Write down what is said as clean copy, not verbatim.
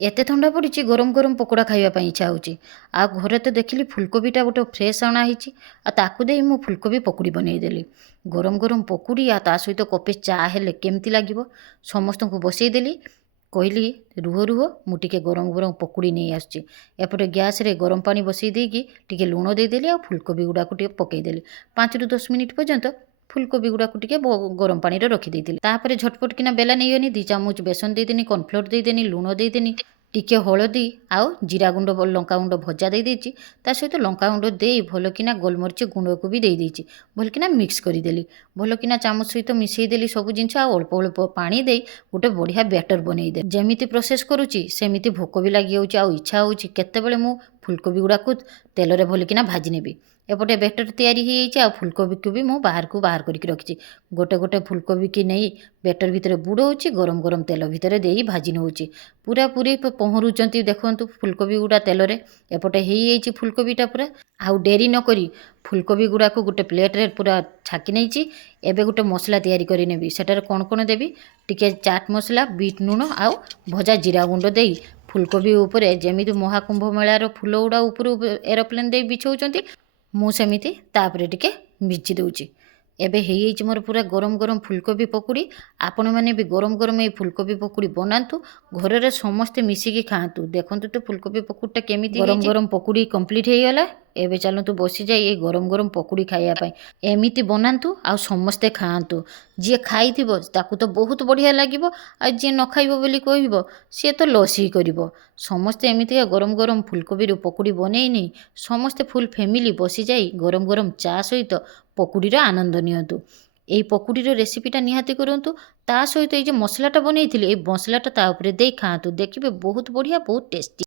ଏତେ ଥଣ୍ଡା ପଡ଼ିଛି ଗରମ ଗରମ ପକୋଡ଼ା ଖାଇବା ପାଇଁ ଇଚ୍ଛା ହେଉଛି। ଆଉ ଘରେ ତ ଦେଖିଲି ଫୁଲକୋବିଟା ଗୋଟେ ଫ୍ରେଶ୍ ଅଣା ହେଇଛି, ଆଉ ତାକୁ ଦେଇ ମୁଁ ଫୁଲକୋବି ପକୁଡ଼ି ବନେଇଦେଲି। ଗରମ ଗରମ ପକୁଡ଼ି ଆଉ ତା ସହିତ କପେ ଚା' ହେଲେ କେମିତି ଲାଗିବ। ସମସ୍ତଙ୍କୁ ବସେଇଦେଲି, କହିଲି ରୁହ ରୁହ ମୁଁ ଟିକେ ଗରମ ଗରମ ପକୁଡ଼ି ନେଇ ଆସୁଛି। ଏପଟେ ଗ୍ୟାସ୍ରେ ଗରମ ପାଣି ବସେଇ ଦେଇକି ଟିକେ ଲୁଣ ଦେଇଦେଲି, ଆଉ ଫୁଲକୋବି ଗୁଡ଼ାକୁ ଟିକେ ପକେଇଦେଲି। 5ରୁ 10 ମିନିଟ୍ ପର୍ଯ୍ୟନ୍ତ ଫୁଲକୋବି ଗୁଡ଼ାକୁ ଟିକେ ଗରମ ପାଣିରେ ରଖିଦେଇଥିଲି। ତାପରେ ଝଟପଟ କିନା ବେଲା ନେଇଗନି, 2 ଚାମଚ ବେସନ ଦେଇଦେନି, କର୍ଣ୍ଣଫ୍ଲୋର ଦେଇଦେନି, ଲୁଣ ଦେଇଦେନି, ଟିକେ ହଳଦୀ ଆଉ ଜିରା ଗୁଣ୍ଡ ଲଙ୍କାଗୁଣ୍ଡ ଭଜା ଦେଇଦେଇଛି। ତା ସହିତ ଲଙ୍କାଗୁଣ୍ଡ ଦେଇ ଭଲକିନା ଗୋଲମରିଚ ଗୁଣ୍ଡକୁ ବି ଦେଇଦେଇଛି। ଭଲକିନା ମିକ୍ସ କରିଦେଲି, ଭଲକିନା ଚାମଚ ସହିତ ମିଶାଇଦେଲି ସବୁ ଜିନିଷ, ଆଉ ଅଳ୍ପ ଅଳ୍ପ ପାଣି ଦେଇ ଗୋଟେ ବଢ଼ିଆ ବ୍ୟାଟର ବନେଇଦେଲି। ଯେମିତି ପ୍ରୋସେସ୍ କରୁଛି ସେମିତି ଭୋକ ବି ଲାଗିଯାଉଛି, ଆଉ ଇଚ୍ଛା ହେଉଛି କେତେବେଳେ ମୁଁ ଫୁଲକୋବି ଗୁଡ଼ାକୁ ତେଲରେ ଭଲକିନା ଭାଜି ନେବି। ଏପଟେ ବ୍ୟାଟର ତିଆରି ହେଇଯାଇଛି, ଆଉ ଫୁଲକୋବିକୁ ବି ମୁଁ ବାହାର କରିକି ରଖିଛି। ଗୋଟେ ଗୋଟେ ଫୁଲକୋବିକି ନେଇ ବ୍ୟାଟର ଭିତରେ ବୁଡ଼ଉଛି, ଗରମ ଗରମ ତେଲ ଭିତରେ ଦେଇ ଭାଜି ନେଉଛି। ପୁରାପୁରି ପହଁରୁଛନ୍ତି ଦେଖନ୍ତୁ ଫୁଲକୋବି ଗୁଡ଼ା ତେଲରେ। ଏପଟେ ହେଇଯାଇଛି ଫୁଲକୋବିଟା ପୁରା। ଆଉ ଡେରି ନ କରି ଫୁଲକୋବି ଗୁଡ଼ାକୁ ଗୋଟେ ପ୍ଲେଟ୍ରେ ପୁରା ଛାକି ନେଇଛି। ଏବେ ଗୋଟେ ମସଲା ତିଆରି କରି ନେବି। ସେଟାରେ କ'ଣ କ'ଣ ଦେବି, ଟିକେ ଚାଟ୍ ମସଲା, ବିଟ୍ ଲୁଣ ଆଉ ଭଜା ଜିରା ଗୁଣ୍ଡ ଦେଇ ଫୁଲକୋବି ଉପରେ ଯେମିତି ମହାକୁମ୍ଭ ମେଳାର ଫୁଲ ଗୁଡ଼ା ଉପରୁ ଏରୋପ୍ଲେନ୍ ଦେଇ ବିଛଉଛନ୍ତି, ମୁଁ ସେମିତି ତାପରେ ଟିକେ ବିଛି ଦେଉଛି। ଏବେ ହେଇଯାଇଛି ମୋର ପୁରା ଗରମ ଗରମ ଫୁଲକୋବି ପକୁଡ଼ି। ଆପଣମାନେ ବି ଗରମ ଗରମ ଏଇ ଫୁଲକୋବି ପକୁଡ଼ି ବନାନ୍ତୁ, ଘରରେ ସମସ୍ତେ ମିଶିକି ଖାଆନ୍ତୁ। ଦେଖନ୍ତୁ ତ ଫୁଲକୋବି ପକୁଡ଼ିଟା କେମିତି ଗରମ ଗରମ ପକୁଡ଼ି କମ୍ପ୍ଲିଟ୍ ହେଇଗଲା। ଏବେ ଚାଲନ୍ତୁ ବସିଯାଇ ଏଇ ଗରମ ଗରମ ପକୁଡ଼ି ଖାଇବା ପାଇଁ। ଏମିତି ବନାନ୍ତୁ ଆଉ ସମସ୍ତେ ଖାଆନ୍ତୁ। ଯିଏ ଖାଇଥିବ ତାକୁ ତ ବହୁତ ବଢ଼ିଆ ଲାଗିବ, ଆଉ ଯିଏ ନ ଖାଇବ ବୋଲି କହିବ ସିଏ ତ ଲସ୍ ହିଁ କରିବ। ସମସ୍ତେ ଏମିତିକା ଗରମ ଗରମ ଫୁଲକୋବିରୁ ପକୁଡ଼ି ବନେଇନି ସମସ୍ତେ ଫୁଲ୍ ଫ୍ୟାମିଲି ବସିଯାଇ ଗରମ ଗରମ ଚା' ସହିତ ପକୁଡ଼ିର ଆନନ୍ଦ ନିଅନ୍ତୁ। ଏଇ ପକୁଡ଼ିର ରେସିପିଟା ନିହାତି କରନ୍ତୁ। ତା ସହିତ ଏଇ ଯେଉଁ ମସଲାଟା ବନେଇଥିଲି, ଏଇ ମସଲାଟା ତା ଉପରେ ଦେଇ ଖାଆନ୍ତୁ, ଦେଖିବେ ବହୁତ ବଢ଼ିଆ, ବହୁତ ଟେଷ୍ଟି।